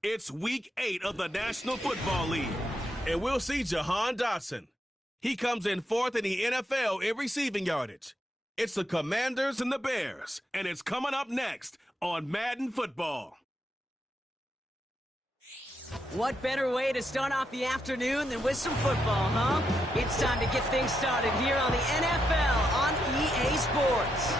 It's Week 8 of the National Football League, and we'll see Jahan Dotson. He comes in fourth in the NFL in receiving yardage. It's the Commanders and the Bears, and it's coming up next on Madden Football. What better way to start off the afternoon than with some football, huh? It's time to get things started here on the NFL on EA Sports.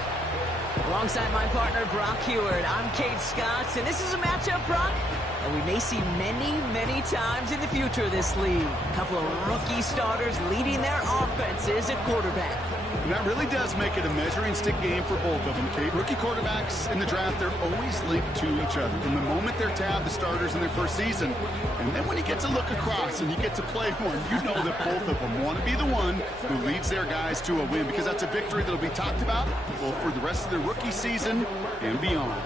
Alongside my partner, Brock Heward, I'm Kate Scott, and this is a matchup, Brock, that we may see many, many times in the future of this league. A couple of rookie starters leading their offenses at quarterback. And that really does make it a measuring stick game for both of them, Kate. Rookie quarterbacks in the draft, they're always linked to each other from the moment they're tabbed the starters in their first season. And then when you get to look across and you get to play one, you know that both of them want to be the one who leads their guys to a win, because that's a victory that'll be talked about both for the rest of their rookie season and beyond.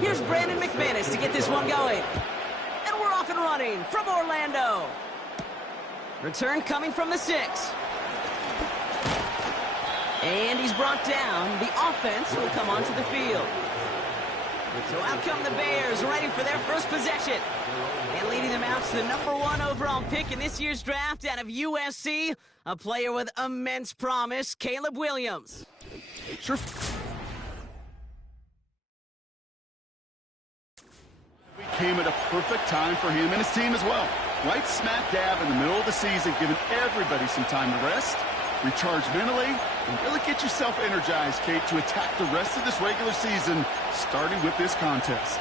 Here's Brandon McManus to get this one going. And we're off and running from Orlando. Return coming from the 6. And he's brought down. The offense will come onto the field. So out come the Bears, ready for their first possession. And leading them out to the #1 overall pick in this year's draft out of USC, a player with immense promise, Caleb Williams. Sure. Came at a perfect time for him and his team as well. Right smack dab in the middle of the season, giving everybody some time to rest, recharge mentally, and really get yourself energized, Kate, to attack the rest of this regular season, starting with this contest.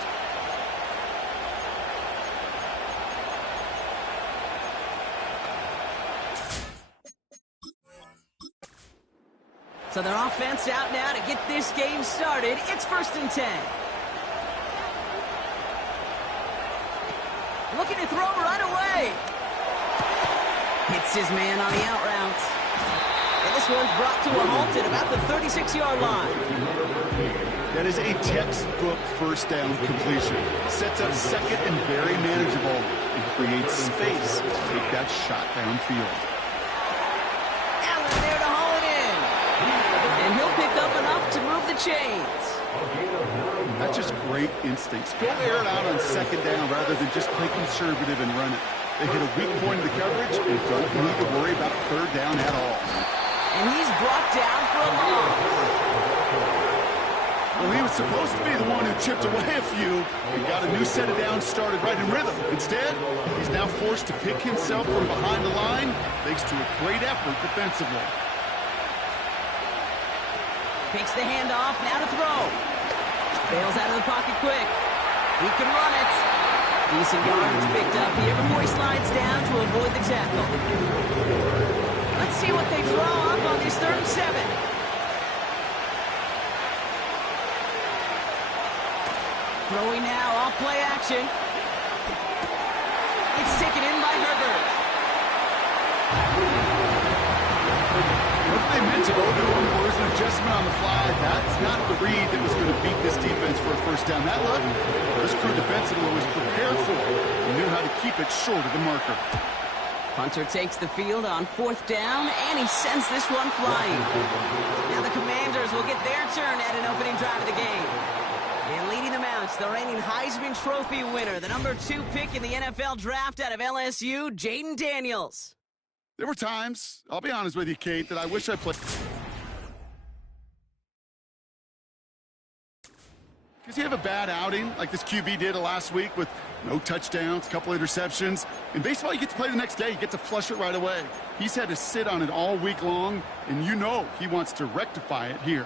So their offense out now to get this game started. It's 1st and 10. Looking to throw right away. Hits his man on the out route. And this one's brought to a halt at about the 36-yard line. That is a textbook first down completion. Sets up second and very manageable and creates space to take that shot downfield. Allen there to haul it in. And he'll pick up enough to move the chains. That's just great instincts. Go air it out on second down rather than just play conservative and run it. They hit a weak point in the coverage and don't need to worry about third down at all. And he's brought down for a loss. Well, he was supposed to be the one who chipped away a few and got a new set of downs started right in rhythm. Instead, he's now forced to pick himself from behind the line thanks to a great effort defensively. Takes the handoff, now to throw. Bails out of the pocket quick. He can run it. Decent yardage picked up here before he slides down to avoid the tackle. Let's see what they draw up on this 3rd and 7. Throwing now, off play action. It's taken in by Herbert. What they meant to go to was an adjustment on the fly. That's not the read that was going to beat this defense for a first down. That look, this crew defensively was prepared for it and knew how to keep it short of the marker. Hunter takes the field on 4th down, and he sends this one flying. Now the Commanders will get their turn at an opening drive of the game. And leading them out, the reigning Heisman Trophy winner, the number 2 pick in the NFL draft out of LSU, Jaden Daniels. There were times, I'll be honest with you, Kate, that I wish I played. Because you have a bad outing like this QB did last week with no touchdowns, a couple interceptions. In baseball, you get to play the next day. You get to flush it right away. He's had to sit on it all week long, and you know he wants to rectify it here.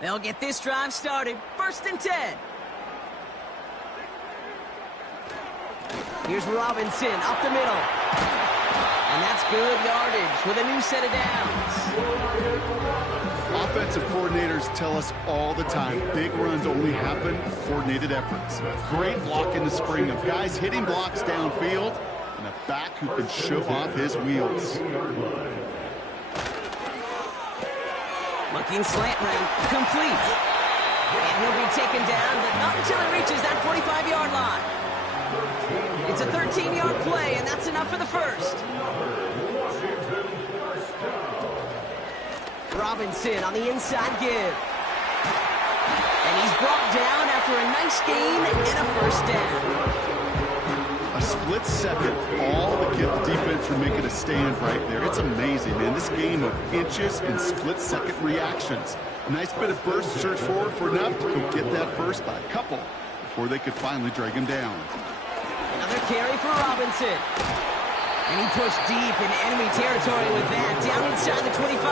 They'll get this drive started. 1st and 10. Here's Robinson up the middle. And that's good yardage with a new set of downs. Offensive coordinators tell us all the time, big runs only happen with coordinated efforts. Great block in the spring of guys hitting blocks downfield and a back who can show off his wheels. Looking slant route, complete. And he'll be taken down, but not until he reaches that 45-yard line. It's a 13-yard play, and that's enough for the first. Robinson on the inside give. And he's brought down after a nice gain and a first down. A split second, all to get the defense from making a stand right there. It's amazing, man. This game of inches and split-second reactions. A nice bit of burst, search forward for enough to go get that first by a couple before they could finally drag him down. Another carry for Robinson. And he pushed deep into enemy territory with that, down inside the 25.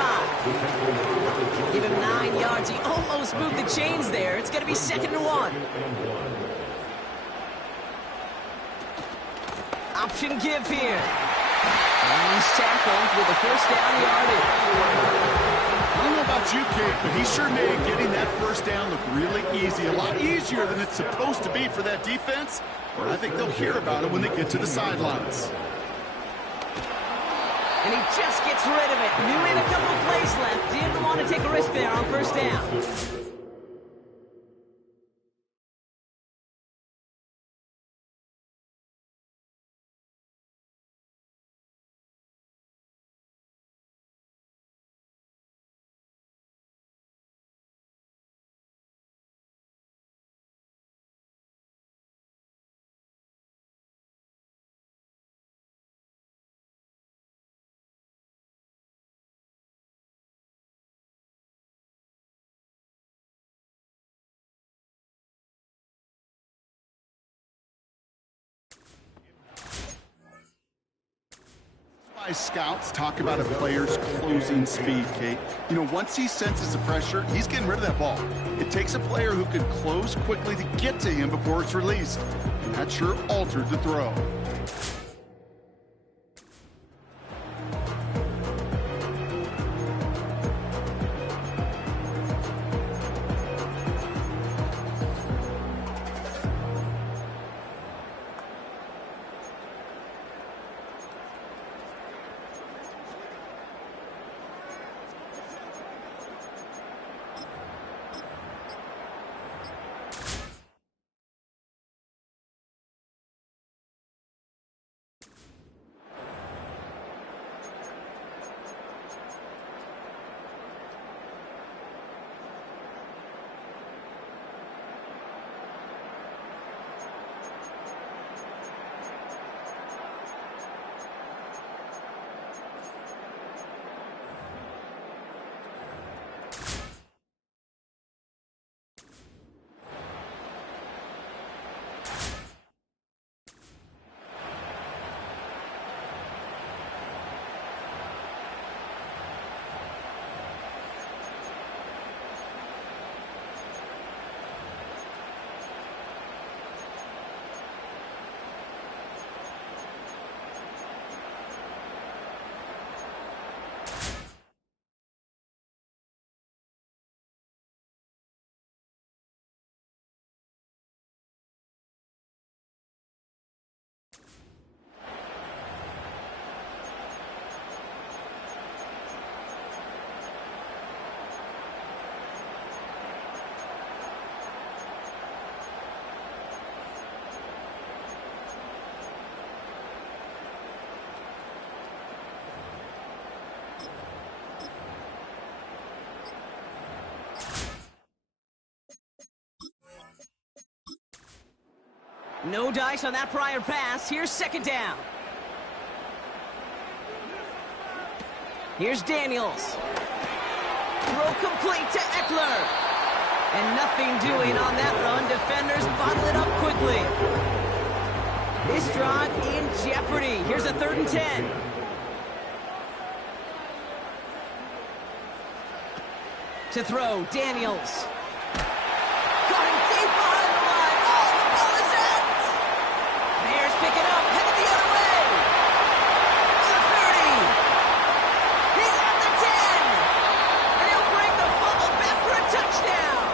Give him 9 yards. He almost moved the chains there. It's going to be 2nd and 1. Option give here. And he's tackled with a first down yardage. I don't know about you, Kate, but he sure made getting that first down look really easy. A lot easier than it's supposed to be for that defense. I think they'll hear about it when they get to the sidelines. And he just gets rid of it. Knew he had a couple of plays left. Didn't want to take a risk there on first down. Scouts talk about a player's closing speed, Kate. You know, once he senses the pressure, he's getting rid of that ball. It takes a player who can close quickly to get to him before it's released. And that sure altered the throw. No dice on that prior pass. Here's second down. Here's Daniels. Throw complete to Eckler. And nothing doing on that run. Defenders bottle it up quickly. This drive in jeopardy. Here's a 3rd and 10. To throw, Daniels. Going deep behind the line. Oh, the ball is out. Bears pick it up, headed the other way. To the 30. He's at the 10. And he'll bring the fumble back for a touchdown.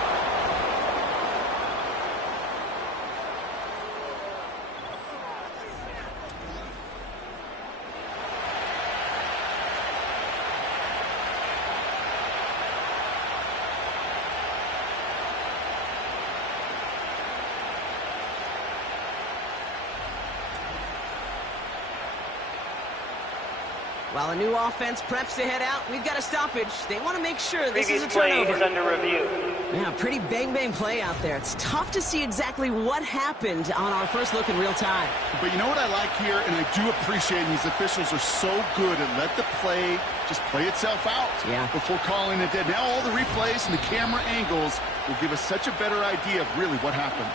While a new offense preps to head out, we've got a stoppage. They want to make sure this is a turnover. Previous play is under review. Yeah, pretty bang-bang play out there. It's tough to see exactly what happened on our first look in real time. But you know what I like here, and I do appreciate these officials are so good at let the play just play itself out before calling it dead. Now all the replays and the camera angles will give us such a better idea of really what happened.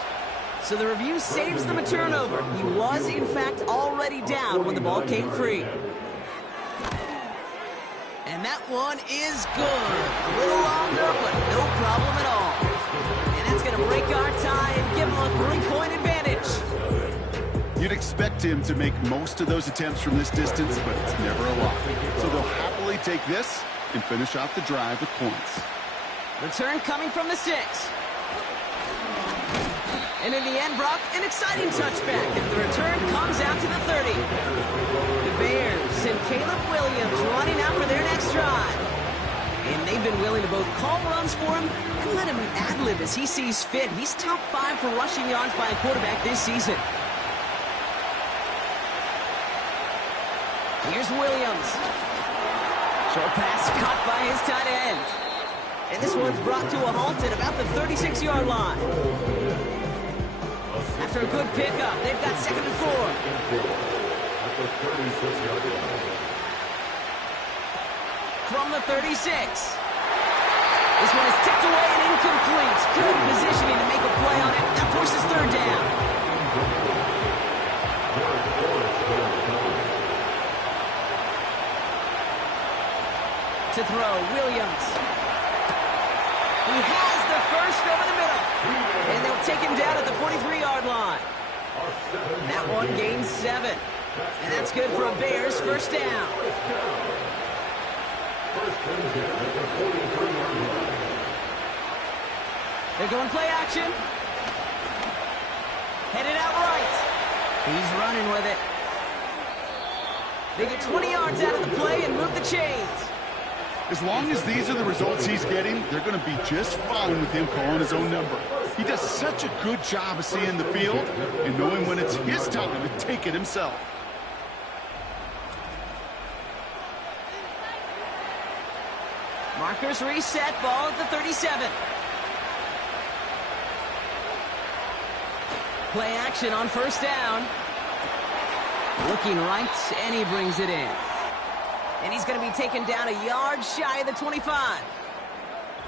So the review saves them a turnover. He was, in fact, already down when the ball came free. And that one is good. A little longer, but no problem at all. And that's going to break our tie and give them a 3-point advantage. You'd expect him to make most of those attempts from this distance, but it's never a lot. So they'll happily take this and finish off the drive with points. Return coming from the 6. And in the end, Brock, an exciting touchback as the return comes out to the 30. The Bears send Caleb Williams running out for their next drive. And they've been willing to both call runs for him and let him ad-lib as he sees fit. He's top 5 for rushing yards by a quarterback this season. Here's Williams. Short pass caught by his tight end. And this one's brought to a halt at about the 36-yard line. After a good pickup, they've got 2nd and 4. From the 36. This one is tipped away and incomplete. Good positioning to make a play on it. That forces 3rd down. To throw, Williams. He has the first over the middle. And they'll take him down at the 43-yard line. That one gains 7. And that's good for a Bears 1st down. They're going play action. Headed out right. He's running with it. They get 20 yards out of the play and move the chains. As long as these are the results he's getting, they're going to be just fine with him calling his own number. He does such a good job of seeing the field and knowing when it's his time to take it himself. Markers reset, ball at the 37. Play action on 1st down. Looking right, and he brings it in. And he's going to be taken down a yard shy of the 25.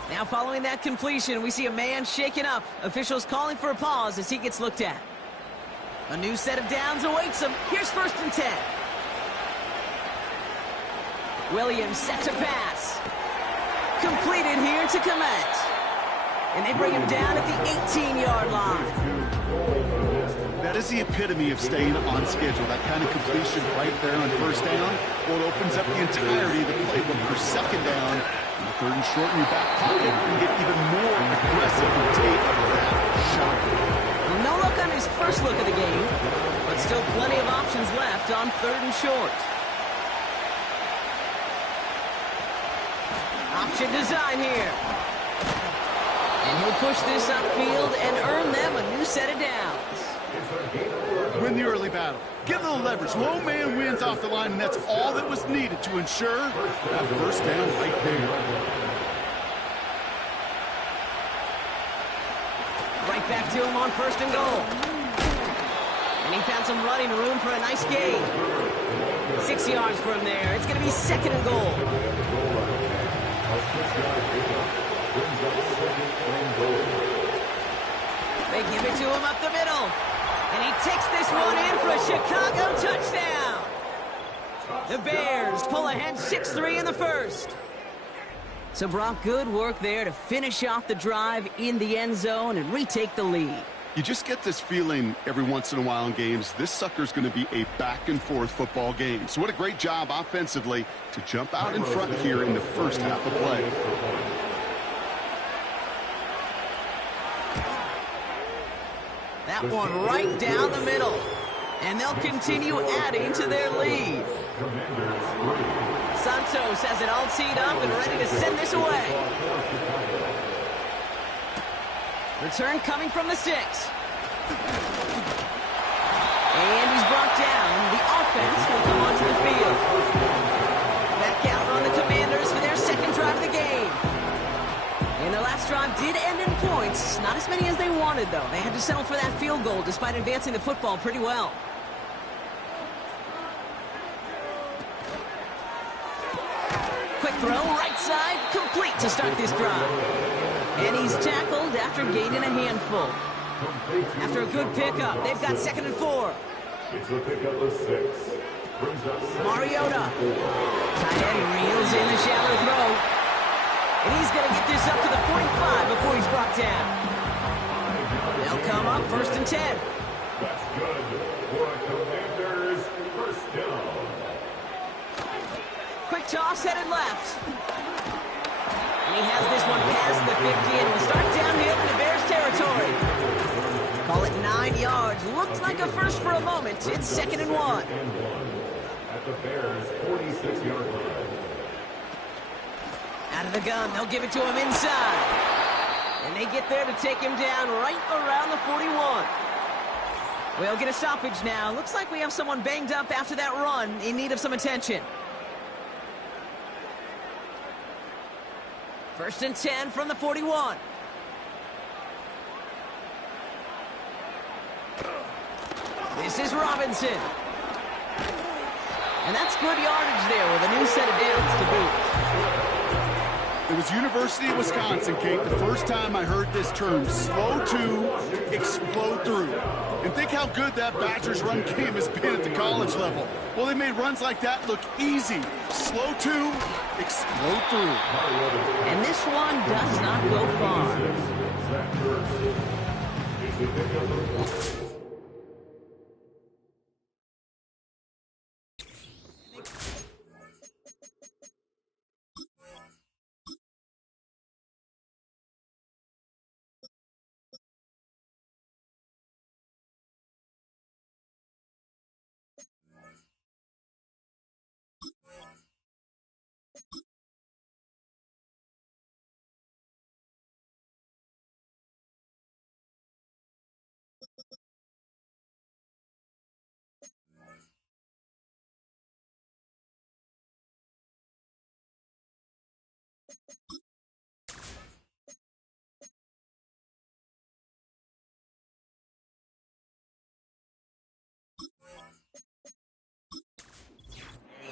Now following that completion, we see a man shaken up. Officials calling for a pause as he gets looked at. A new set of downs awaits him. Here's 1st and 10. Williams set to pass. Completed here to Komet. And they bring him down at the 18-yard line. That is the epitome of staying on schedule. That kind of completion right there on 1st down. Well, it opens up the entirety of the playbook for 2nd down. And the 3rd and short in your back pocket. You can get even more aggressive and take that shot. Well, no look on his first look of the game, but still plenty of options left on 3rd and short. Option design here. And he'll push this upfield and earn them a new set of downs. Win the early battle. Give them the leverage. Low man wins off the line, and that's all that was needed to ensure that 1st down right there. Right back to him on 1st and goal. And he found some running room for a nice gain. 6 yards from there. It's going to be 2nd and goal. They give it to him up the middle. And he takes this one in for a Chicago touchdown. The Bears pull ahead 6-3 in the 1st. So Brock, good work there to finish off the drive in the end zone and retake the lead. You just get this feeling every once in a while in games, this sucker's going to be a back-and-forth football game. So what a great job offensively to jump out in front here in the 1st half of play. That one right down the middle. And they'll continue adding to their lead. Santos has it all teed up and ready to send this away. Return coming from the 6. And he's brought down. The offense will come onto the field. Back out on the Commanders for their 2nd drive of the game. And their last drive did end in points. Not as many as they wanted, though. They had to settle for that field goal despite advancing the football pretty well. Quick throw, right side, complete to start this drive. And he's tackled after gaining a handful. After a good pickup, they've got 2nd and 4. It's the pickup of 6. Mariota. Tight end reels in the shallow throw. And he's going to get this up to the 45 before he's brought down. They'll come up 1st and 10. Good for a Commanders first down. Quick toss headed left. And he has this one past the 50 and will start downhill into Bears territory. Call it 9 yards. Looked like a first for a moment. It's 2nd and 1. At the Bears' 46-yard line. Out of the gun, they'll give it to him inside. And they get there to take him down right around the 41. We'll get a stoppage now. Looks like we have someone banged up after that run in need of some attention. 1st and 10 from the 41. This is Robinson. And that's good yardage there with a new set of downs to boot. It was University of Wisconsin, Kate, the first time I heard this term, slow to explode through. And think how good that Badgers run game has been at the college level. Well, they made runs like that look easy. Slow to explode through. And this one does not go far.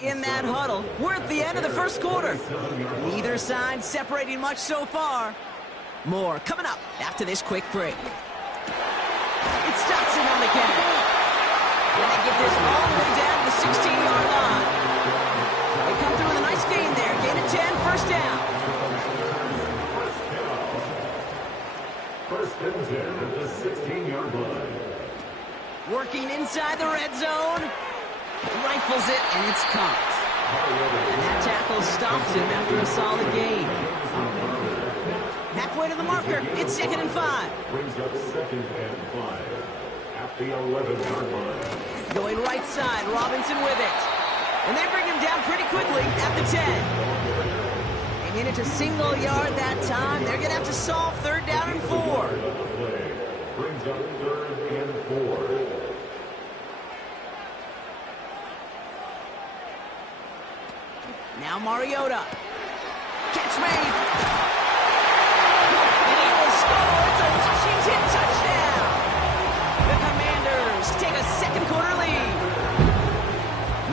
In that huddle, we're at the end of the first quarter. Neither side separating much so far. More coming up after this quick break. It's Dotson on the catch. And they get this all the way down to the 16-yard line. They come through with a nice gain there. Gain of 10, first down. First and 10 at the 16-yard line. Working inside the red zone. Rifles it, and it's caught. And that tackle stops him after a solid gain. Halfway to the marker, it's 2nd and 5. Brings up 2nd and 5 at the 11-yard line. Going right side, Robinson with it. And they bring him down pretty quickly at the 10. They get it to single yard that time. They're going to have to solve 3rd down and 4. Brings up 3rd and 4. Now Mariota. Catch made. And he will score. It's a Washington touchdown. The Commanders take a second quarter lead.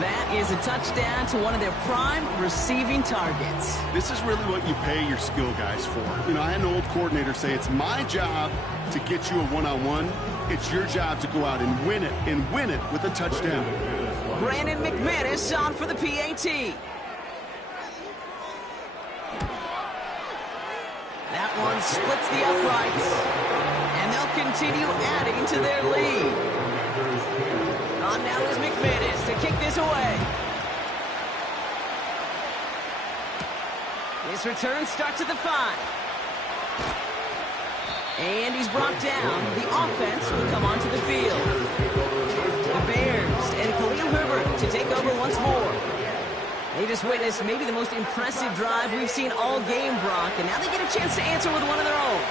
That is a touchdown to one of their prime receiving targets. This is really what you pay your skill guys for. You know, I had an old coordinator say it's my job to get you a one-on-one. It's your job to go out and win it with a touchdown. Brandon McManus on for the PAT. That one splits the uprights, and they'll continue adding to their lead. On now is McManus to kick this away. His return starts at the 5. And he's brought down. The offense will come onto the field. The Bears and Khalil Herbert to take over once more. They just witnessed maybe the most impressive drive we've seen all game, Brock, and now they get a chance to answer with one of their own.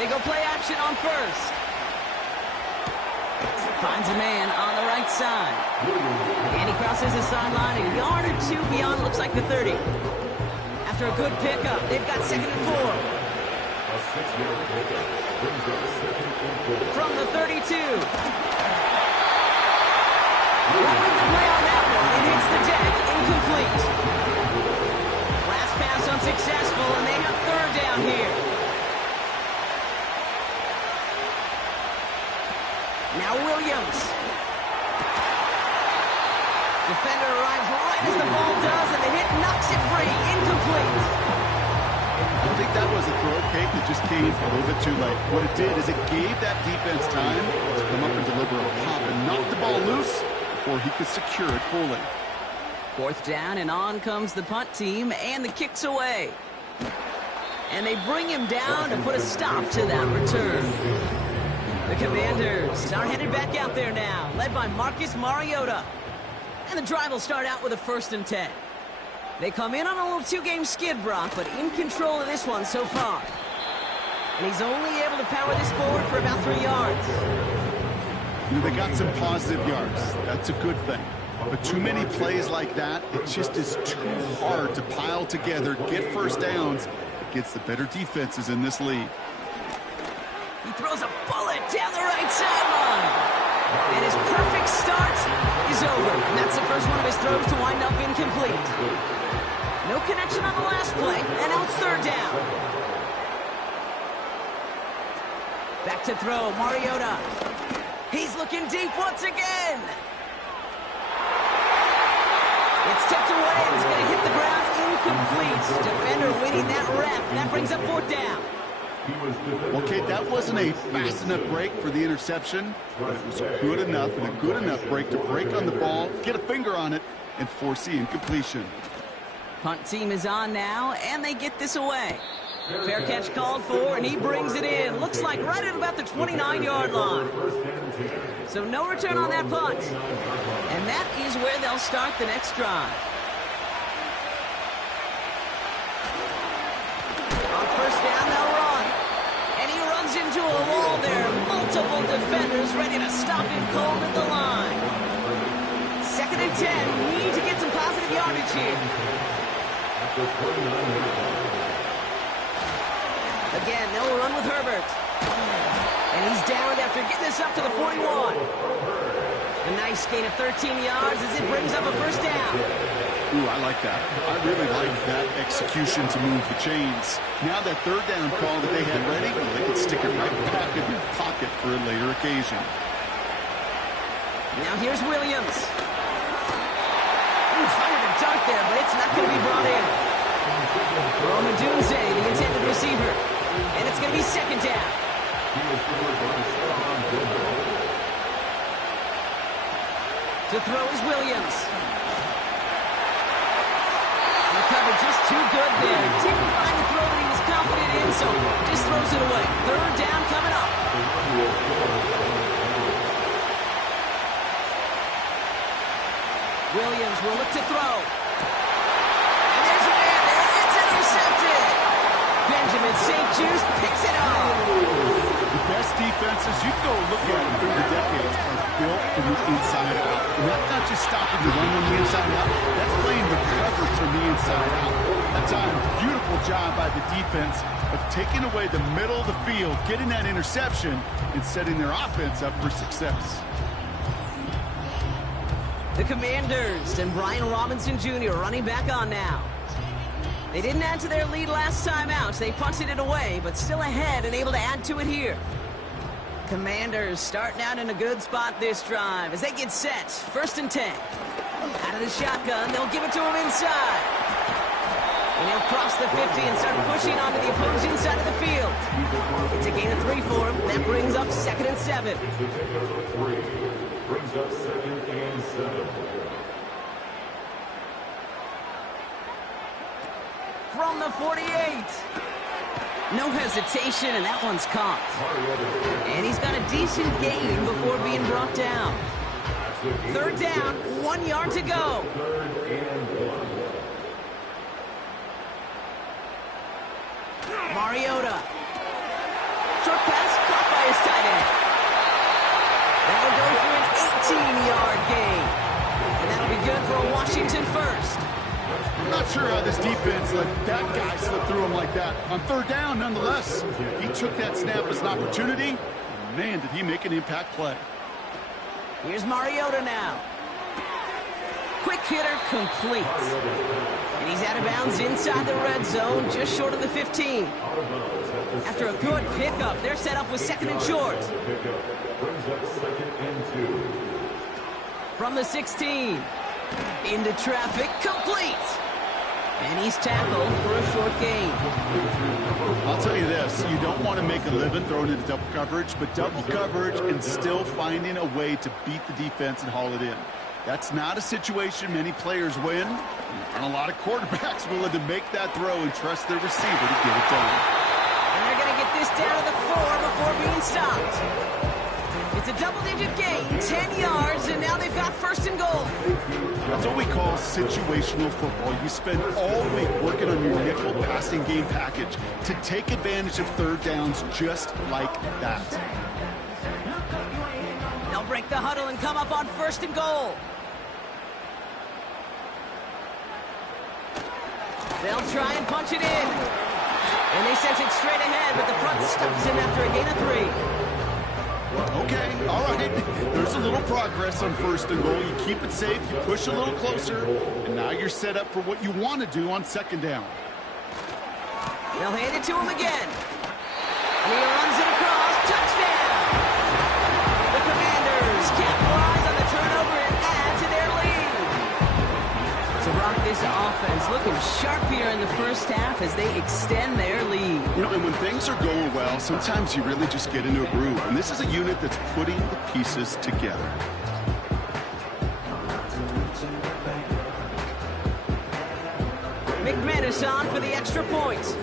They go play action on first. Finds a man on the right side. And he crosses the sideline a yard or two beyond, looks like the 30. After a good pickup, they've got 2nd and 4. A 6-yard pickup brings up 2nd and 4. From the 32. Running the play on that one. It hits the deck. Incomplete. Last pass unsuccessful, and they have 3rd down here. Now Williams. Defender arrives right as the ball does, and the hit knocks it free. Incomplete. Think that was a throw, Kate, that just came a little bit too late. What it did is it gave that defense time to come up and deliver a pop and knock the ball loose before he could secure it fully. 4th down, and on comes the punt team, and the kick's away. And they bring him down to put a stop to that return. The Commanders are headed back out there now, led by Marcus Mariota. And the drive will start out with a 1st and 10. They come in on a little 2-game skid, Brock, but in control of this one so far. And he's only able to power this forward for about 3 yards. They got some positive yards. That's a good thing. But too many plays like that, it just is too hard to pile together, get first downs against the better defenses in this league. He throws a bullet down the right sideline. And his perfect start is over. And that's the first one of his throws to wind up incomplete. No connection on the last play, and now it's 3rd down. Back to throw, Mariota. He's looking deep once again. It's tipped away, and it's going to hit the ground incomplete. Defender winning that rep, and that brings up 4th down. Okay, that wasn't a fast enough break for the interception, but it was good enough and a good enough break to break on the ball, get a finger on it, and force the incompletion. Punt team is on now, and they get this away. Fair catch called for, and he brings it in. Looks like right at about the 29-yard line. So no return on that punt. And that is where they'll start the next drive. On 1st down, they'll run. And he runs into a wall there. Multiple defenders ready to stop him cold at the line. 2nd and 10. Need to get some positive yardage here. Again, they'll run with Herbert. And he's downed after getting this up to the 41. A nice gain of 13 yards as it brings up a 1st down. Ooh, I like that. I really like that execution to move the chains. Now that 3rd down call that they had ready, well, they can stick it right back in their pocket for a later occasion. Now here's Williams. Ooh, fired a dart there, but it's not going to be brought in. Roman Dunze, the intended receiver. And it's going to be 2nd down. To throw is Williams. The cover just too good there. Didn't find the throw that he was confident in, so just throws it away. 3rd down coming up. Williams will look to throw. And there's a man there. It's intercepted. Benjamin St. Juste picks it up. The best defenses you go look at them through the decades are built from the inside out. And that's not just stopping the run on the inside out. That's playing the coverage from the inside out. That's a beautiful job by the defense of taking away the middle of the field, getting that interception, and setting their offense up for success. The Commanders and Brian Robinson Jr. running back on now. They didn't add to their lead last time out. They punted it away, but still ahead and able to add to it here. Commanders starting out in a good spot this drive as they get set. 1st and 10. Out of the shotgun, they'll give it to him inside. And he'll cross the 50 and start pushing onto the opposing side of the field. It's a gain of 3 for him. That brings up 2nd and 7. Brings up 2nd and 7. From the 48. No hesitation, and that one's caught. And he's got a decent gain before being brought down. 3rd down, 1 yard to go. Mariota. Short pass caught by his tight end. That'll go for an 18-yard gain. And that'll be good for a Washington 1st. I'm not sure how this defense let that guy slip through him like that. On 3rd down, nonetheless, he took that snap as an opportunity. And man, did he make an impact play. Here's Mariota now. Quick hitter complete. And he's out of bounds inside the red zone, just short of the 15. After a good pickup, they're set up with 2nd and short. From the 16. Into traffic, complete. And he's tackled for a short gain. I'll tell you this, you don't want to make a living throwing into double coverage, but double coverage and still finding a way to beat the defense and haul it in. That's not a situation many players win, and a lot of quarterbacks willing to make that throw and trust their receiver to get it done. And they're going to get this down to the 4 before being stopped. It's a double-digit gain, 10 yards, and now they've got first and goal. That's what we call situational football. You spend all week working on your nickel passing game package to take advantage of third downs just like that. They'll break the huddle and come up on first and goal. They'll try and punch it in. And they sent it straight ahead, but the front stuffs him after a gain of 3. Okay, all right. There's a little progress on first and goal. You keep it safe, you push a little closer, and now you're set up for what you want to do on second down. They'll hand it to him again. And he runs it across. Touchdown! The Commanders capitalize on the turnover and add to their lead. So, Brock, this offense looking sharp here in the first half as they extend their lead. You know, and when things are going well, sometimes you really just get into a groove. And this is a unit that's putting the pieces together. McManus on for the extra point.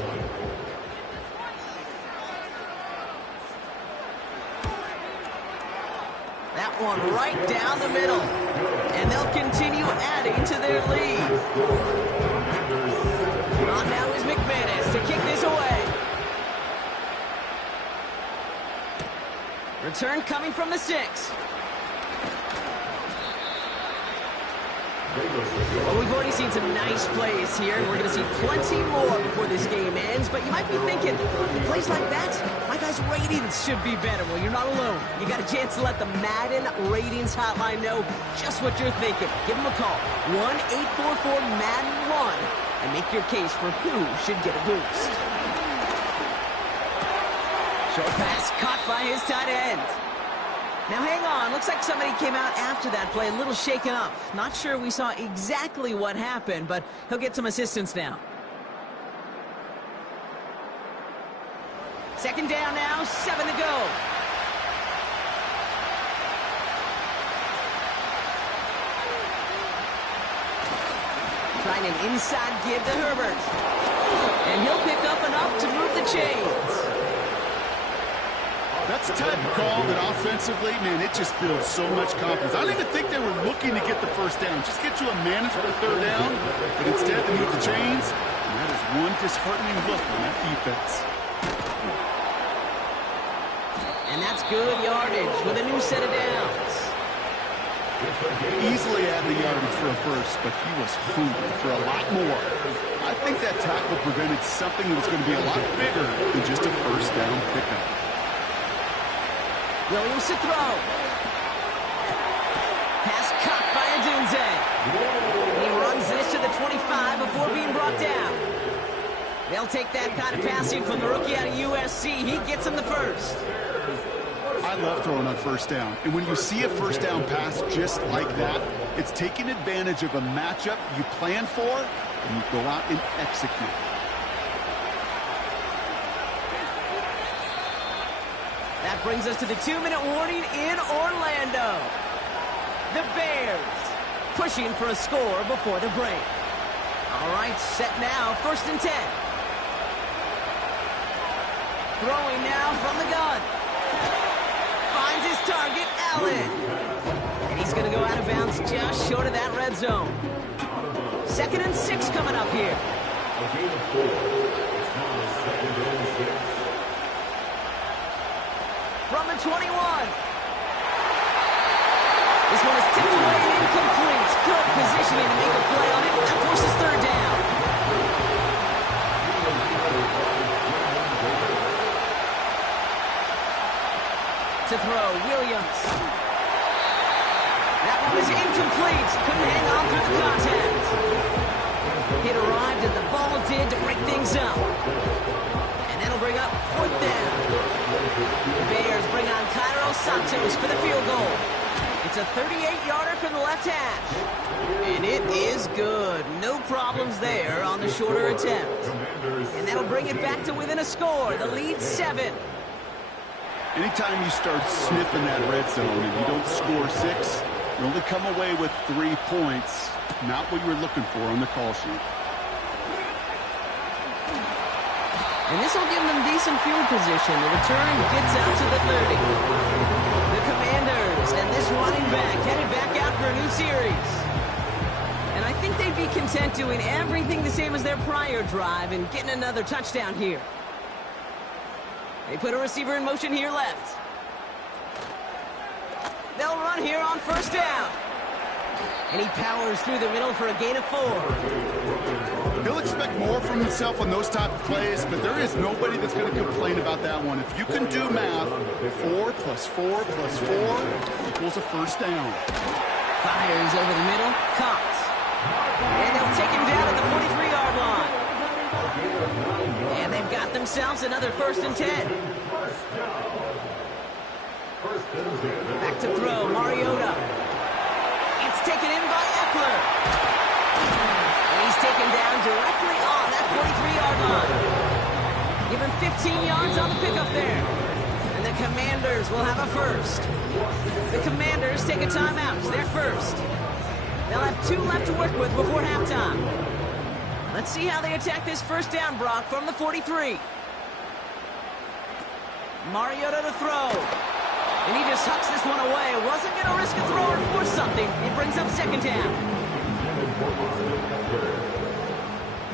That one right down the middle. And they'll continue adding to their lead. On now is McManus to kick this away. Return coming from the 6. Well, we've already seen some nice plays here, and we're going to see plenty more before this game ends. But you might be thinking, plays like that, my guys' ratings should be better. Well, you're not alone. You got a chance to let the Madden ratings hotline know just what you're thinking. Give them a call, 1-844-MADDEN-1, and make your case for who should get a boost. Short pass caught by his tight end. Now hang on, looks like somebody came out after that play a little shaken up. Not sure we saw exactly what happened, but he'll get some assistance now. Second down now, 7 to go. Trying an inside give to Herbert. And he'll pick up enough to move the chains. That's the type of call that offensively, man, it just builds so much confidence. I don't even think they were looking to get the first down. Just get to a manageable third down, but instead they move the chains, and that is one disheartening look on that defense. And that's good yardage with a new set of downs. Easily had the yardage for a first, but he was hungry for a lot more. I think that tackle prevented something that was going to be a lot bigger than just a first down pickup. Williams to throw. Pass caught by Adunze. He runs this to the 25 before being brought down. They'll take that kind of passing from the rookie out of USC. He gets him the first. I love throwing on first down. And when you see a first down pass just like that, it's taking advantage of a matchup you plan for, and you go out and execute. That brings us to the 2-minute warning in Orlando. The Bears pushing for a score before the break. All right, set now, 1st and 10. Throwing now from the gun. Finds his target, Allen. And he's going to go out of bounds just short of that red zone. 2nd and 6 coming up here. A gain of 4. It's now 2nd and 6. From the 21. This one is tipped away and incomplete. Good positioning to make a play on it. That forces 3rd down. To throw, Williams. That one is incomplete. Couldn't hang on through the contact. It arrived as the ball did to break things up. And that'll bring up 4th down. The Bears bring on Cairo Santos for the field goal. It's a 38-yarder from the left hash. And it is good. No problems there on the shorter attempt. And that'll bring it back to within a score. The lead's 7. Anytime you start sniffing that red zone and you don't score 6, you only come away with 3 points. Not what you were looking for on the call sheet. And this will give them decent field position. The return gets out to the 30. The Commanders and this running back headed back out for a new series. And I think they'd be content doing everything the same as their prior drive and getting another touchdown here. They put a receiver in motion here left. They'll run here on first down. And he powers through the middle for a gain of 4. He'll expect more from himself on those type of plays, but there is nobody that's going to complain about that one. If you can do math, 4 plus 4 plus 4 equals a first down. Fires over the middle, caught. And they'll take him down at the 43-yard line. And they've got themselves another 1st and 10. Back to throw, Mariota. It's taken in by Eckler. And he's taken down directly on that 43-yard line. Give him 15 yards on the pickup there. And the Commanders will have a first. The Commanders take a timeout. They're first. They'll have 2 left to work with before halftime. Let's see how they attack this first down, Brock, from the 43. Mariota to throw. And he just hucks this one away. Wasn't going to risk a throw or force something. It brings up 2nd down.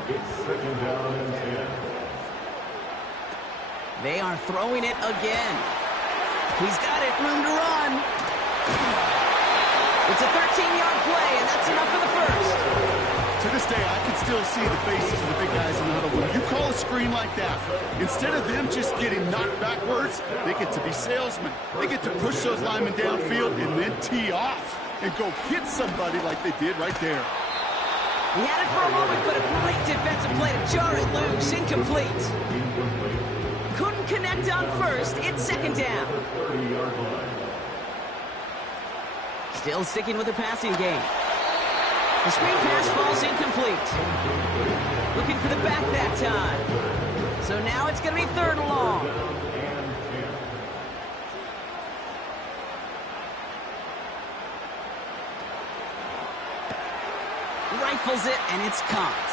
It's 2nd down and 10. They are throwing it again. He's got it. Room to run. It's a 13-yard play, and that's enough for the first. To this day, I can still see the faces of the big guys in the huddle. When you call a screen like that, instead of them just getting knocked backwards, they get to be salesmen. They get to push those linemen downfield and then tee off and go hit somebody like they did right there. He had it for a moment, but a great defensive play to jar it loose. Incomplete. Couldn't connect on first. It's 2nd down. Still sticking with the passing game. The screen pass falls incomplete. Looking for the back that time. So now it's going to be 3rd and long. Rifles it, and it's caught.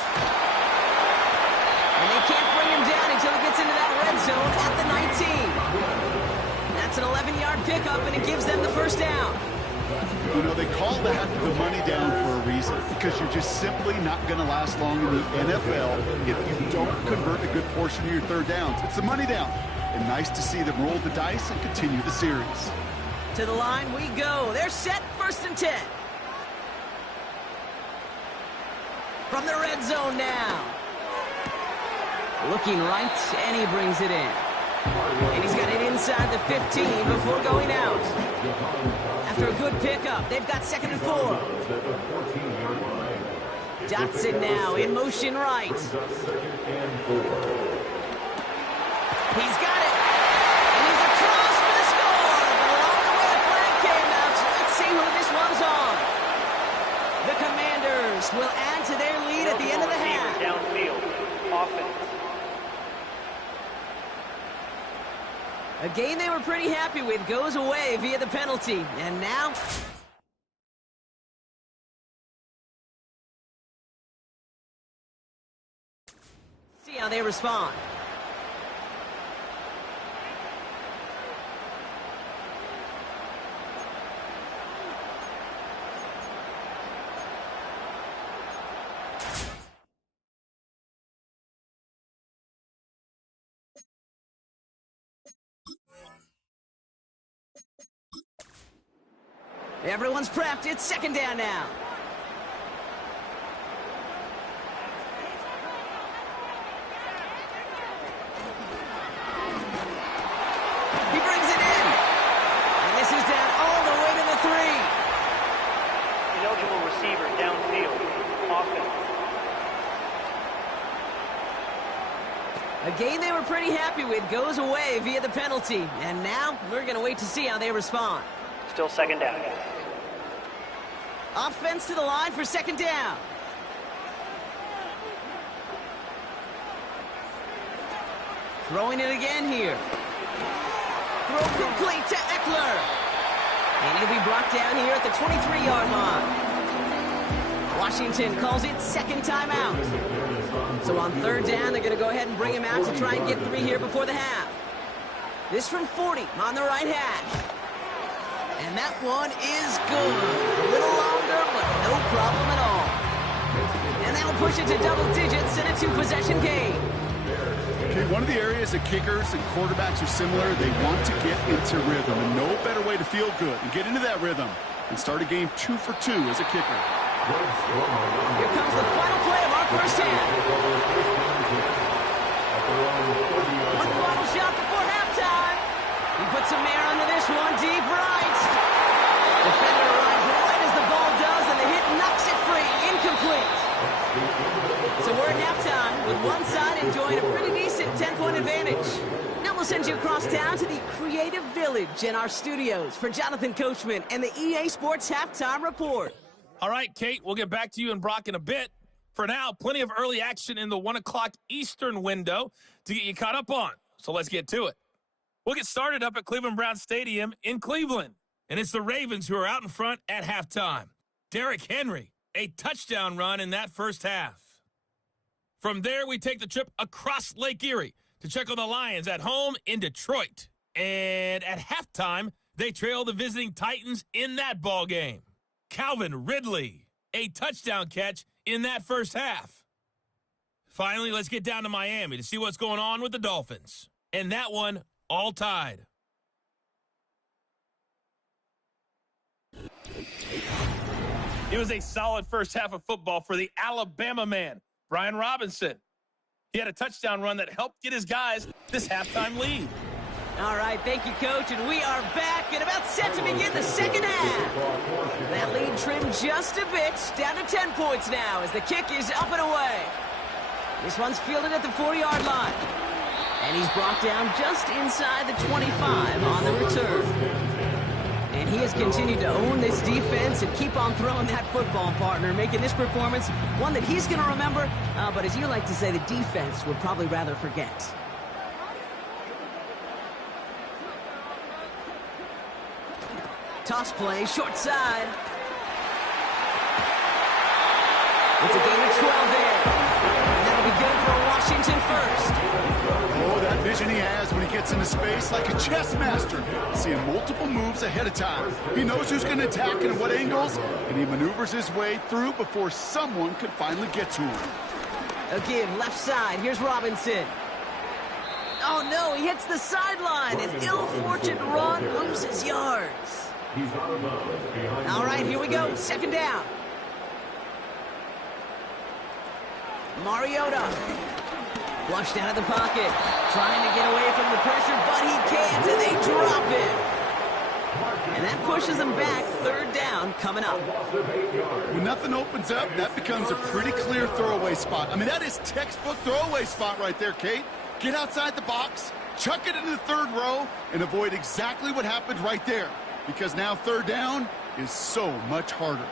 And they can't bring him down until he gets into that red zone at the 19. That's an 11-yard pickup, and it gives them the first down. You know, they call that the money down for a reason, because you're just simply not going to last long in the NFL if you don't convert a good portion of your 3rd downs. It's the money down. And nice to see them roll the dice and continue the series. To the line we go. They're set, 1st and 10. From the red zone now. Looking right, and he brings it in. And he's got it inside the 15 before going out. After a good pickup, they've got 2nd and 4. Dotson now in motion right. He's got it. And he's across for the score. But along the way, the flag came out. So let's see who this one's on. The Commanders will add to their lead at the end of the half. Downfield. Offense. A game they were pretty happy with goes away via the penalty. And now... see how they respond. Everyone's prepped. It's 2nd down now. He brings it in. And this is down all the way to the 3. Ineligible receiver downfield. Offense. A game they were pretty happy with goes away via the penalty. And now we're going to wait to see how they respond. Still 2nd down. Offense to the line for second down. Throwing it again here. Throw complete to Eckler. And he'll be brought down here at the 23-yard line. Washington calls it second timeout. So on third down, they're going to go ahead and bring him out to try and get 3 here before the half. This from 40 on the right hash. And that one is good. A little longer, but no problem at all. And that'll push it to double digits in a 2-possession game. Okay, one of the areas that kickers and quarterbacks are similar, they want to get into rhythm. And no better way to feel good and get into that rhythm and start a game 2 for 2 as a kicker. Here comes the final play of our first half. One final shot before halftime. He puts some air under this one, deep right. Defender arrives right as the ball does, and the hit knocks it free. Incomplete. So we're at halftime with one side enjoying a pretty decent 10-point advantage. Now we'll send you across town to the Creative Village in our studios for Jonathan Coachman and the EA Sports Halftime Report. All right, Kate, we'll get back to you and Brock in a bit. For now, plenty of early action in the 1 o'clock Eastern window to get you caught up on. So let's get to it. We'll get started up at Cleveland Brown Stadium in Cleveland. And it's the Ravens who are out in front at halftime. Derrick Henry, a touchdown run in that first half. From there, we take the trip across Lake Erie to check on the Lions at home in Detroit. And at halftime, they trail the visiting Titans in that ball game. Calvin Ridley, a touchdown catch in that first half. Finally, let's get down to Miami to see what's going on with the Dolphins. And that one, all tied. It was a solid first half of football for the Alabama man, Brian Robinson. He had a touchdown run that helped get his guys this halftime lead. All right, thank you, Coach, and we are back and about set to begin the second half. That lead trimmed just a bit, down to 10 points now as the kick is up and away. This one's fielded at the 40-yard line. And he's brought down just inside the 25 on the return. And he has continued to own this defense and keep on throwing that football, partner, making this performance one that he's going to remember, but as you like to say, the defense would probably rather forget. Toss play, short side. It's a gain of 12 there. And that'll be good for a Washington first. Oh, that vision he has when he gets into space like a chess master. Seeing multiple moves ahead of time. He knows who's going to attack and at what angles, and he maneuvers his way through before someone could finally get to him. Again, left side. Here's Robinson. Oh, no, he hits the sideline. An ill-fortunate run, loses yards. All right, here we go. Second down. Mariota. Flushed out of the pocket. Trying to get away from the pressure, but he can't, and they drop it. And that pushes them back. Third down coming up. When nothing opens up, that becomes a pretty clear throwaway spot. I mean, that is textbook throwaway spot right there, Kate. Get outside the box, chuck it into the third row, and avoid exactly what happened right there. Because now third down is so much harder.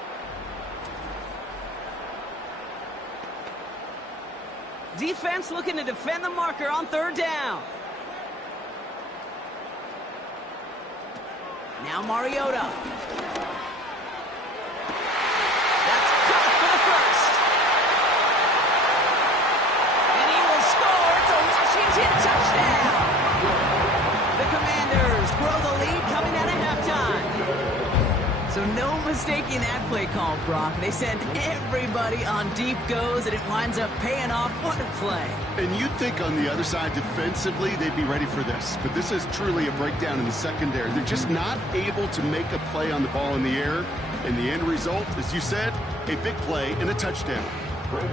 Defense looking to defend the marker on third down. Now Mariota. That's cut for the first. And he will score. It's a Washington touchdown. The Commanders grow the lead coming out of halftime. So no mistaking that play call, Brock. They send everybody on deep goes, and it winds up paying off. What a play. And you'd think on the other side defensively they'd be ready for this. But this is truly a breakdown in the secondary. They're just not able to make a play on the ball in the air. And the end result, as you said, a big play and a touchdown.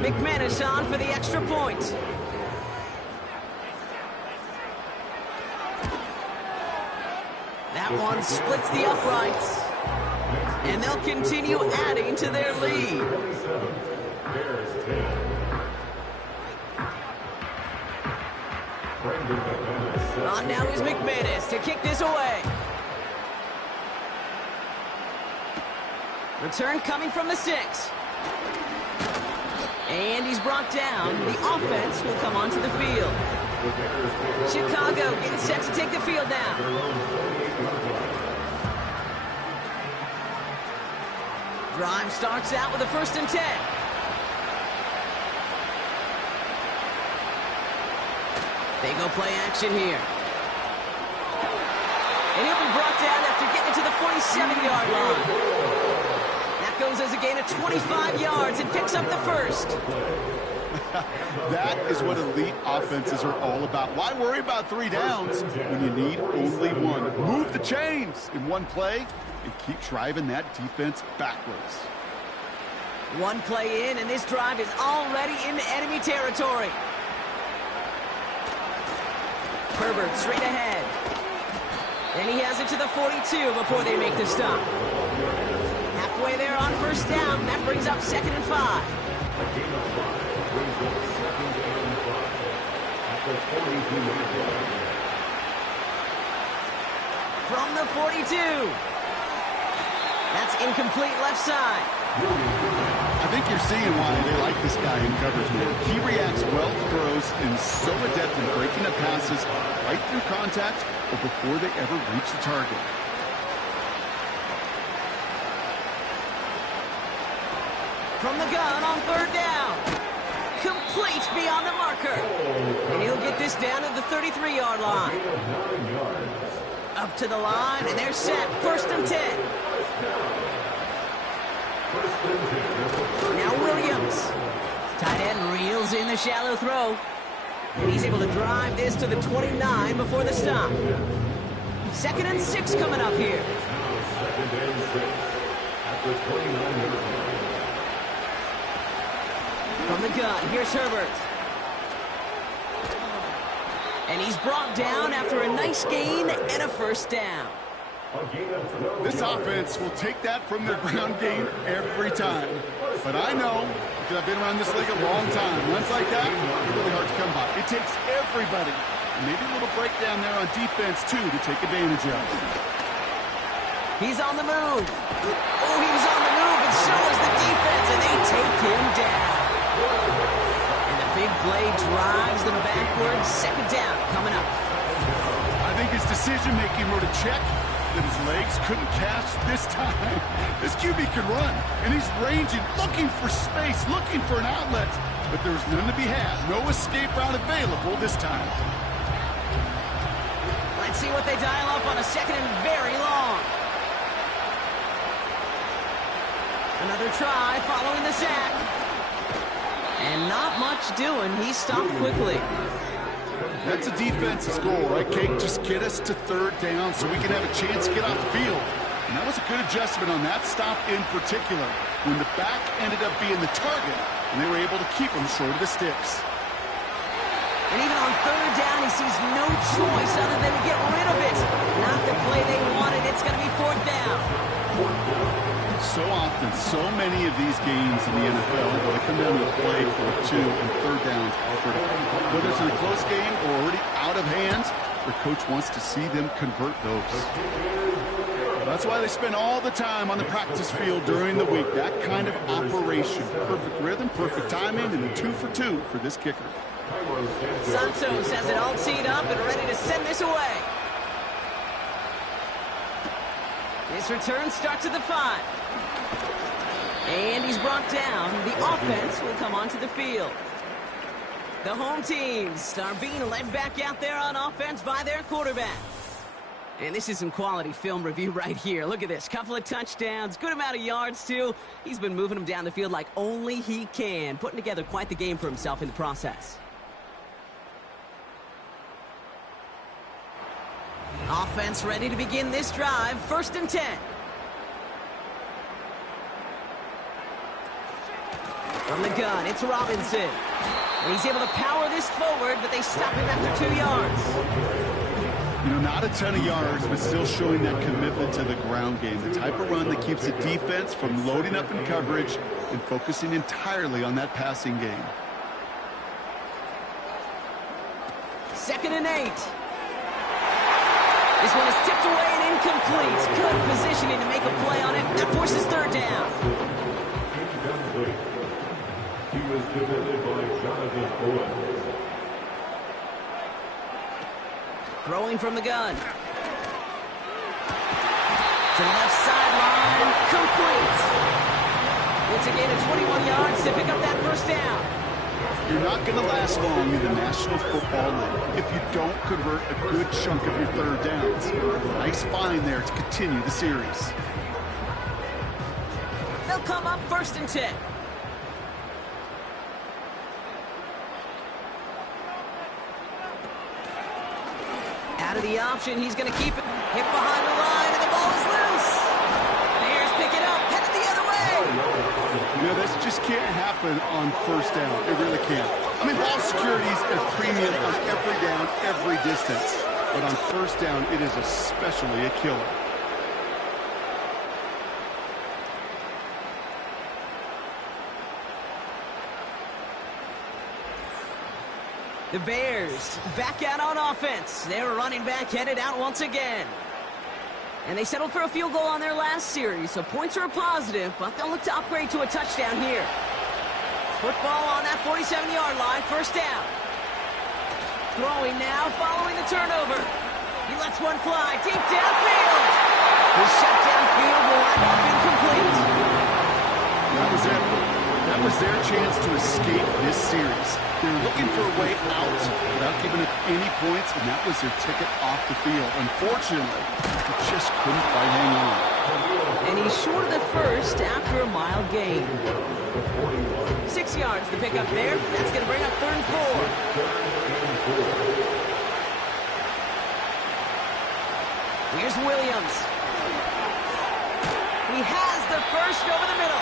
McManus on for the extra point. That one splits the uprights. And they'll continue adding to their lead. On now is McManus to kick this away. Return coming from the 6. And he's brought down. The offense will come onto the field. Chicago getting set to take the field now. Drive starts out with a 1st and 10. They go play action here. And he'll be brought down after getting to the 47-yard line. That goes as a gain of 25 yards and picks up the 1st. That is what elite offenses are all about. Why worry about 3 downs when you need only 1? Move the chains in one play and keep driving that defense backwards. One play in, and this drive is already into enemy territory. Herbert straight ahead. And he has it to the 42 before they make the stop. Halfway there on 1st down. That brings up 2nd and 5. From the 42. That's incomplete left side. I think you're seeing why they like this guy in coverage, man. He reacts well to throws and is so adept in breaking the passes right through contact or before they ever reach the target. From the gun on 3rd down. Complete beyond the marker. And he'll get this down to the 33-yard line. Up to the line, and they're set. 1st and 10. Now Williams. Tight end reels in the shallow throw. And he's able to drive this to the 29 before the stop. 2nd and 6 coming up here. From the gun, here's Herbert. And he's brought down after a nice gain and a 1st down. This offense will take that from their ground game every time. But I know, because I've been around this league a long time, runs like that, they're really hard to come by. It takes everybody. And maybe a little breakdown there on defense, too, to take advantage of. He's on the move. Oh, he was on the move, and so is the defense, and they take him down. And the big play drives them backwards. 2nd down coming up. I think his decision-making wrote a check that his legs couldn't catch this time. This QB can run, and he's ranging, looking for space, looking for an outlet. But there's none to be had. No escape route available this time. Let's see what they dial up on a 2nd and very long. Another try following the sack. And not much doing. He stopped quickly. That's a defense's goal, right, Kate? Just get us to 3rd down so we can have a chance to get off the field. And that was a good adjustment on that stop in particular, when the back ended up being the target, and they were able to keep him short of the sticks. And even on 3rd down, he sees no choice other than to get rid of it. Not the play they wanted. It's going to be 4th down. So often, so many of these games in the NFL, when they come down to a play for 2 and 3rd downs, whether it's in a close game or already out of hand, the coach wants to see them convert those. That's why they spend all the time on the practice field during the week. That kind of operation. Perfect rhythm, perfect timing, and a 2 for 2 for this kicker. Santos has it all teed up and ready to send this away. This return starts at the 5. And he's brought down. The offense will come onto the field. The home teams are being led back out there on offense by their quarterback. And this is some quality film review right here. Look at this. Couple of touchdowns. Good amount of yards, too. He's been moving them down the field like only he can. Putting together quite the game for himself in the process. Offense ready to begin this drive. 1st and 10. From the gun, it's Robinson. And he's able to power this forward, but they stop him after 2 yards. You know, not a ton of yards, but still showing that commitment to the ground game. The type of run that keeps the defense from loading up in coverage and focusing entirely on that passing game. 2nd and 8. This one is tipped away and incomplete. Good positioning to make a play on it. That forces 3rd down. is defended by Jonathan Owens. Throwing from the gun. To the left sideline. Complete. It's a gain of 21 yards to pick up that first down. You're not going to last long in the National Football League if you don't convert a good chunk of your third downs. Nice find there to continue the series. They'll come up 1st and 10. Out of the option, he's going to keep it. Hit behind the line, and the ball is loose. Bears pick it up, headed the other way. You know, this just can't happen on first down. It really can't. I mean, ball security is a premium on every down, every distance. But on first down, it is especially a killer. The Bears back out on offense. Their running back headed out once again. And they settled for a field goal on their last series, so points are a positive, but they'll look to upgrade to a touchdown here. Football on that 47-yard line, first down. Throwing now, following the turnover. He lets one fly, deep downfield. His shutdown field will wind up incomplete. That was it. That was their chance to escape this series. They were looking for a way out without giving up any points, and that was their ticket off the field. Unfortunately, they just couldn't quite hang on. And he's short of the first after a mile gain. 6 yards to pick up there. That's going to bring up 3rd and 4. Here's Williams. He has the first over the middle.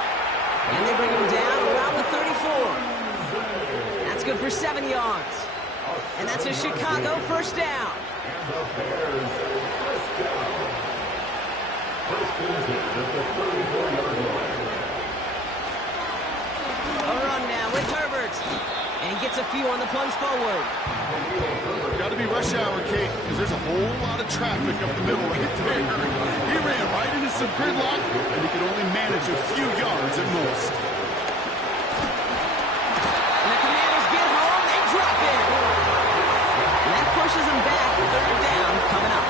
And they bring him down around the 34. That's good for 7 yards. And that's a Chicago first down. A run now with Herbert. And he gets a few on the plunge forward. Got to be rush hour, Kate, because there's a whole lot of traffic up the middle right there. He ran right into some gridlock, and he could only manage a few yards at most. And the Commanders get home, they drop it. And that pushes them back, 3rd down coming up.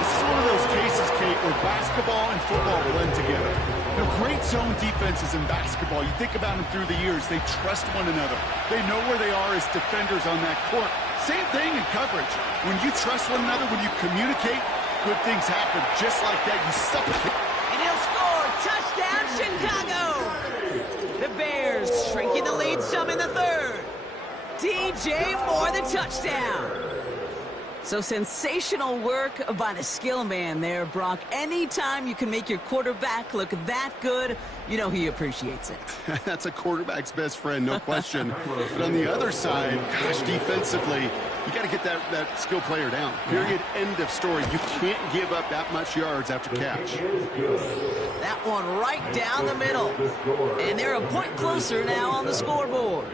This is one of those cases, Kate, where basketball and football blend together. You know, great zone defenses in basketball. You think about them through the years. They trust one another. They know where they are as defenders on that court. Same thing in coverage. When you trust one another, when you communicate, good things happen. Just like that, you suffocate. And he'll score. Touchdown, Chicago. The Bears shrinking the lead some in the 3rd. DJ Moore, the touchdown. So sensational work by the skill man there, Brock. Anytime you can make your quarterback look that good, you know he appreciates it. That's a quarterback's best friend, no question. But on the other side, gosh, defensively, you got to get that skill player down. Period. End of story. You can't give up that much yards after catch. That one right down the middle. And they're a point closer now on the scoreboard.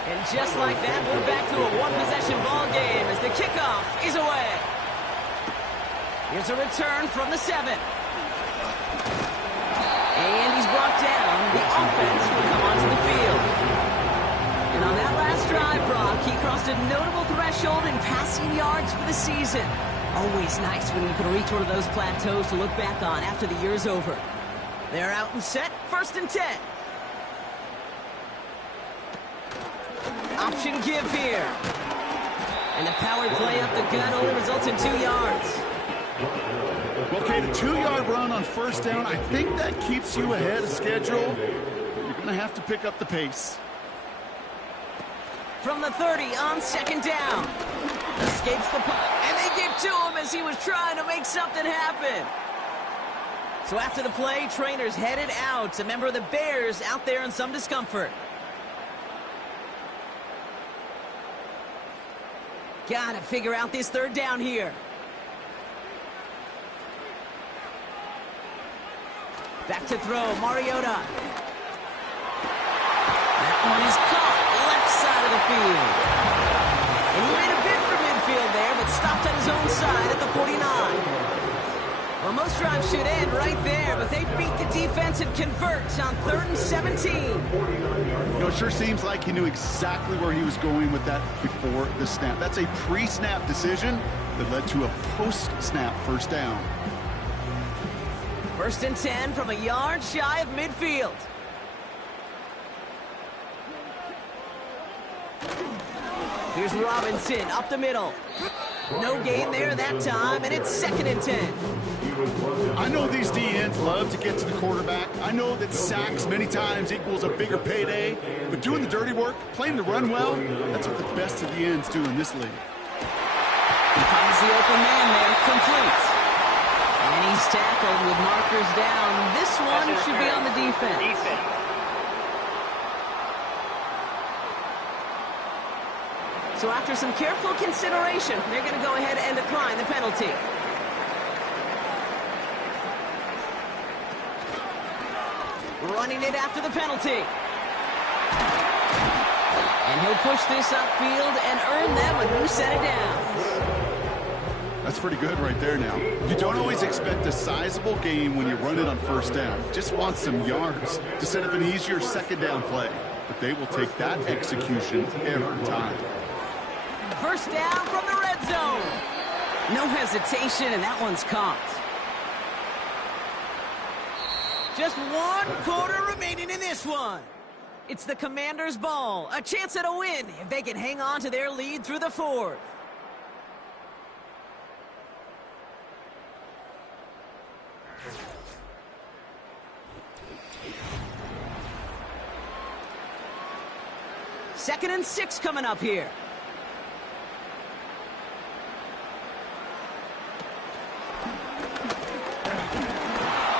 And just like that, we're back to a one-possession ball game as the kickoff is away. Here's a return from the 7. And he's brought down. The offense will come onto the field. And on that last drive, Brock, he crossed a notable threshold in passing yards for the season. Always nice when you can reach one of those plateaus to look back on after the year's over. They're out and set, 1st and 10. Option give here. And the power play up the gut only results in 2 yards. Okay, the 2-yard run on first down, I think that keeps you ahead of schedule. You're going to have to pick up the pace. From the 30 on 2nd down. Escapes the punt. And they get to him as he was trying to make something happen. So after the play, trainers headed out. A member of the Bears out there in some discomfort. Got to figure out this 3rd down here. Back to throw, Mariota. That one is caught, left side of the field. And he made a bid for midfield there, but stopped on his own side at the 49. Well, most Most drives should end right there, but they beat the defense and convert on 3rd and 17. It sure seems like he knew exactly where he was going with that before the snap. That's a pre-snap decision that led to a post-snap first down. 1st and 10 from a yard shy of midfield. Here's Robinson up the middle. No gain there that time, and it's 2nd and 10. I know these DNs love to get to the quarterback. I know that sacks many times equals a bigger payday, but doing the dirty work, playing to run well, that's what the best of the ends do in this league. He finds the open man there, complete. And he's tackled with markers down. This one should be on the defense. So after some careful consideration, they're going to go ahead and decline the penalty. Running it after the penalty. And he'll push this upfield and earn them a new set of downs. That's pretty good right there now. You don't always expect a sizable gain when you run it on 1st down. Just want some yards to set up an easier 2nd down play. But they will take that execution every time. 1st down from the red zone. No hesitation, and that one's caught. Just 1 quarter remaining in this one. It's the Commanders' ball. A chance at a win if they can hang on to their lead through the 4th. Second and 6 coming up here.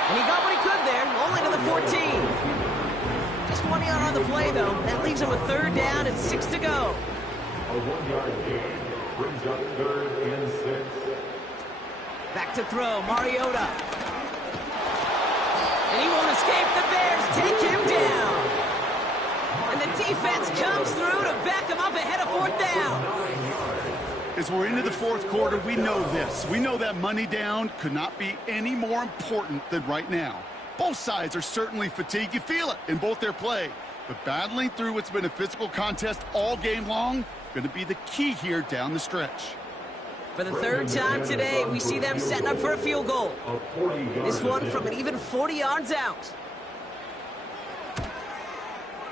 And he got what he could there, only to the 14. Just 1 yard on the play, though. That leaves him with 3rd down and 6 to go. A 1-yard gain brings up 3rd and 6. Back to throw, Mariota. And he won't escape. The Bears take him down. And the defense comes through to back him up ahead of 4th down. As we're into the 4th quarter, we know this. We know that money down could not be any more important than right now. Both sides are certainly fatigued. You feel it in both their play. But battling through what's been a physical contest all game long, going to be the key here down the stretch. For the 3rd time today, we see them setting up for a field goal. This one from an even 40 yards out.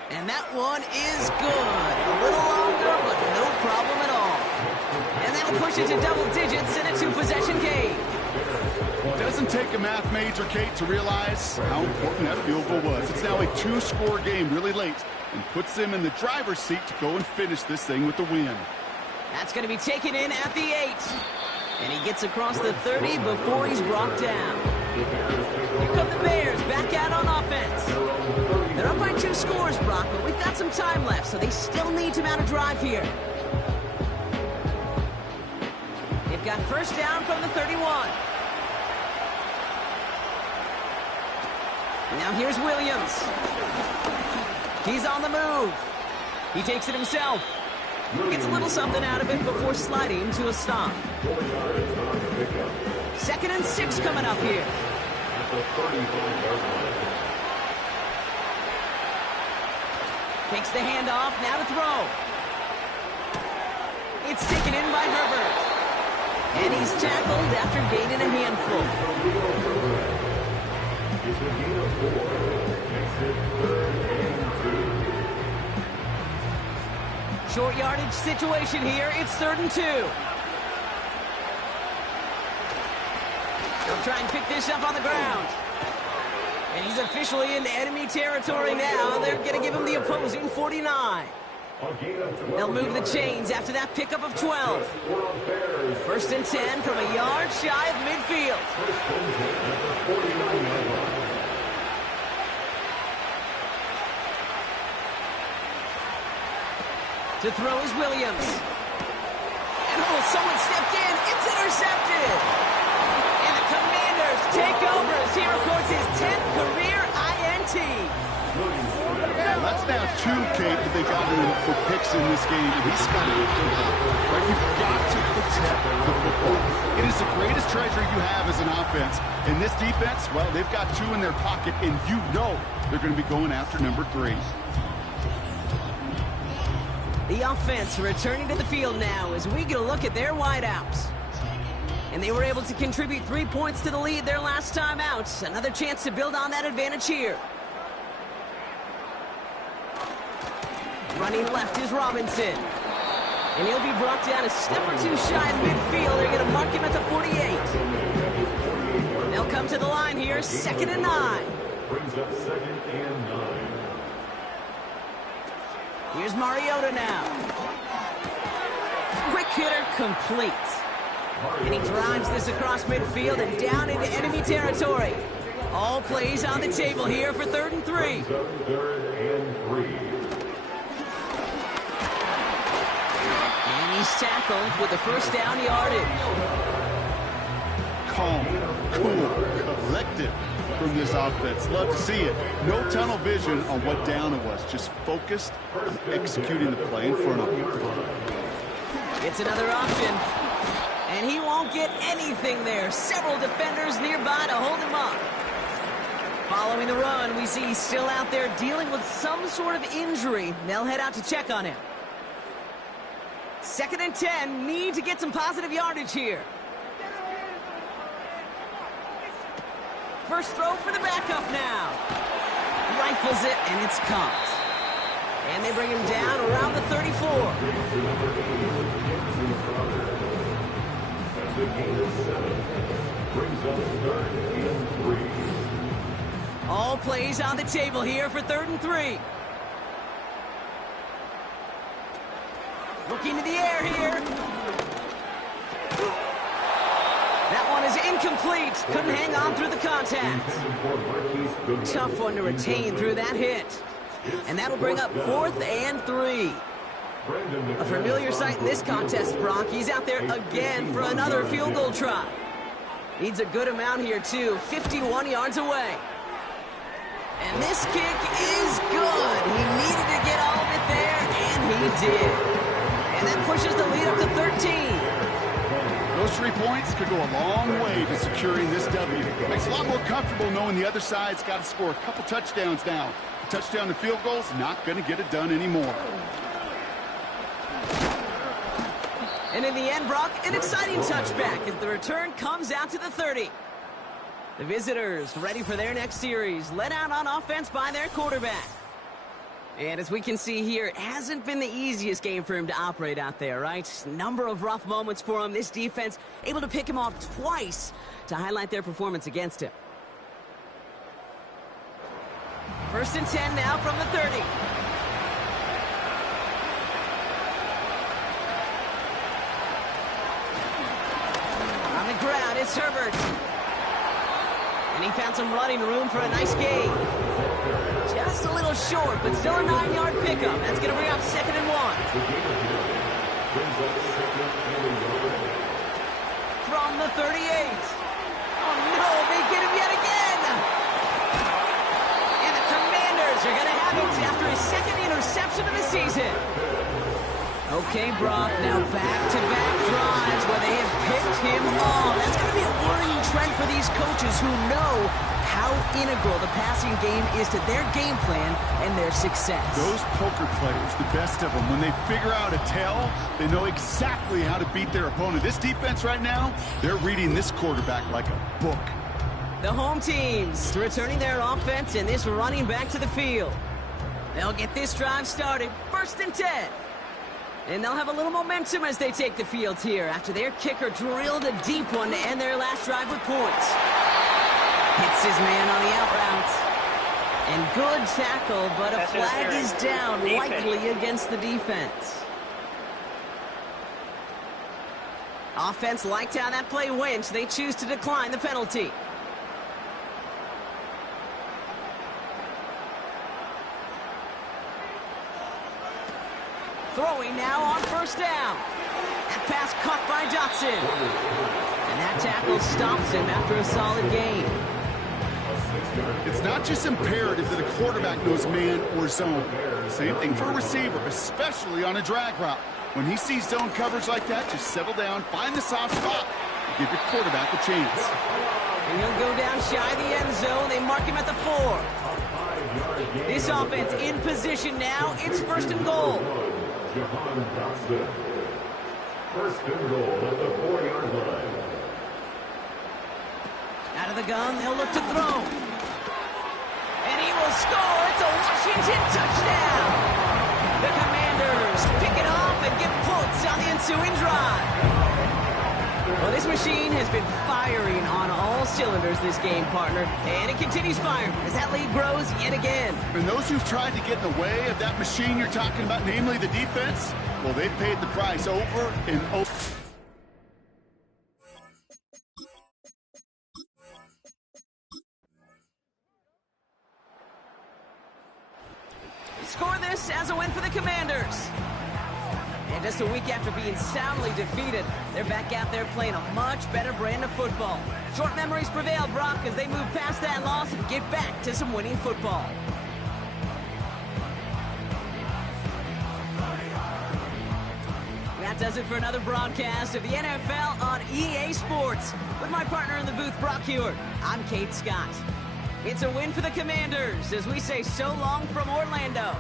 And that one is good. A little longer, but no problem at all. And that'll push it to double digits in a 2-possession game. It doesn't take a math major, Kate, to realize how important that field goal was. It's now a 2-score game really late and puts them in the driver's seat to go and finish this thing with the win. That's going to be taken in at the 8. And he gets across the 30 before he's brought down. Here come the Bears back out on offense. They're up by 2 scores, Brock, but we've got some time left, so they still need to mount a drive here. They've got 1st down from the 31. Now here's Williams. He's on the move. He takes it himself. Gets a little something out of it before sliding to a stop. 2nd and 6 coming up here. Takes the handoff, now to throw. It's taken in by Herbert. And he's tackled after gaining a handful. Short yardage situation here. It's 3rd and 2. They'll try and pick this up on the ground. And he's officially into enemy territory now. They're going to give him the opposing 49. They'll move the chains after that pickup of 12. 1st and 10 from a yard shy of midfield. To throw is Williams. And someone stepped in. It's intercepted. And the Commanders take over as he records his 10th career INT. That's now 2, Kate, that they got him for picks in this game, and he's got to be right. You've got to protect the football. It is the greatest biggest treasure you have as an offense. And this defense, well, they've got 2 in their pocket, and you know they're going to be going after number 3. The offense returning to the field now as we get a look at their wideouts. And they were able to contribute 3 points to the lead their last time out. Another chance to build on that advantage here. Running left is Robinson. And he'll be brought down a step or 2 shy of midfield. They're going to mark him at the 48. They'll come to the line here, 2nd and 9. Brings up 2nd and 9. Here's Mariota now. Quick hitter complete. And he drives this across midfield and down into enemy territory. All plays on the table here for 3rd and 3. 3rd and 3. And he's tackled with the first down yardage. Calm, cool, collected from this offense. Love to see it. No tunnel vision on what down it was. Just focused on executing the play in front of him. It's another option. And he won't get anything there. Several defenders nearby to hold him up. Following the run, we see he's still out there dealing with some sort of injury. They'll head out to check on him. 2nd and 10, need to get some positive yardage here. First throw for the backup now. Rifles it, and it's caught. And they bring him down around the 34. Brings up 3rd and 3. All plays on the table here for 3rd and 3. Looking to the air here. That one is incomplete. Couldn't hang on through the contact. Tough one to retain through that hit. And that'll bring up 4th and 3. A familiar sight in this contest, Brock. He's out there again for another field goal try. Needs a good amount here, too. 51 yards away. And this kick is good. He needed to get all of it there, and he did. And that pushes the lead up to 13. Those 3 points could go a long way to securing this W. Makes it a lot more comfortable knowing the other side's got to score a couple touchdowns now. A touchdown to field goals, not going to get it done anymore. And in the end, Brock, an exciting touchback as the return comes out to the 30. The visitors ready for their next series, led out on offense by their quarterback. And as we can see here, it hasn't been the easiest game for him to operate out there, right? Number of rough moments for him. This defense able to pick him off twice to highlight their performance against him. 1st and 10 now from the 30. On the ground, it's Herbert. And he found some running room for a nice gain. Just a little short, but still a 9-yard pickup. That's going to bring up 2nd and 1. From the 38. Oh, no, they get him yet again. And the Commanders are going to have it after his 2nd interception of the season. Okay, Brock, now back-to-back drives where they have picked him off. That's going to be a worrying trend for these coaches who know how integral the passing game is to their game plan and their success. Those poker players, the best of them, when they figure out a tell, they know exactly how to beat their opponent. This defense right now, they're reading this quarterback like a book. The home teams returning their offense and this running back to the field. They'll get this drive started. 1st and 10. And they'll have a little momentum as they take the field here after their kicker drilled a deep one to end their last drive with points. Hits his man on the out route. And good tackle, but a flag is down, likely against the defense. Offense liked how that play went. They choose to decline the penalty. Throwing now on 1st down. That pass caught by Dotson. And that tackle stops him after a solid gain. It's not just imperative that a quarterback knows man or zone. Same thing for a receiver, especially on a drag route. When he sees zone coverage like that, just settle down, find the soft spot, Give your quarterback a chance. And he'll go down shy of the end zone. They mark him at the 4. This offense in position now. It's first and goal. Jahan Dotson. First and goal at the 4-yard line. Out of the gun, they'll look to throw. And he will score. It's a Washington touchdown. The Commanders pick it off and get points on the ensuing drive. Well, this machine has been firing on all cylinders this game, partner. And it continues firing as that lead grows yet again. And those who've tried to get in the way of that machine you're talking about, namely the defense, well, they've paid the price over and over. Score this as a win for the Commanders. And just a week after being soundly defeated, they're back out there playing a much better brand of football. Short memories prevail, Brock, as they move past that loss and get back to some winning football. That does it for another broadcast of the NFL on EA Sports. With my partner in the booth, Brock Hewitt, I'm Kate Scott. It's a win for the Commanders as we say so long from Orlando.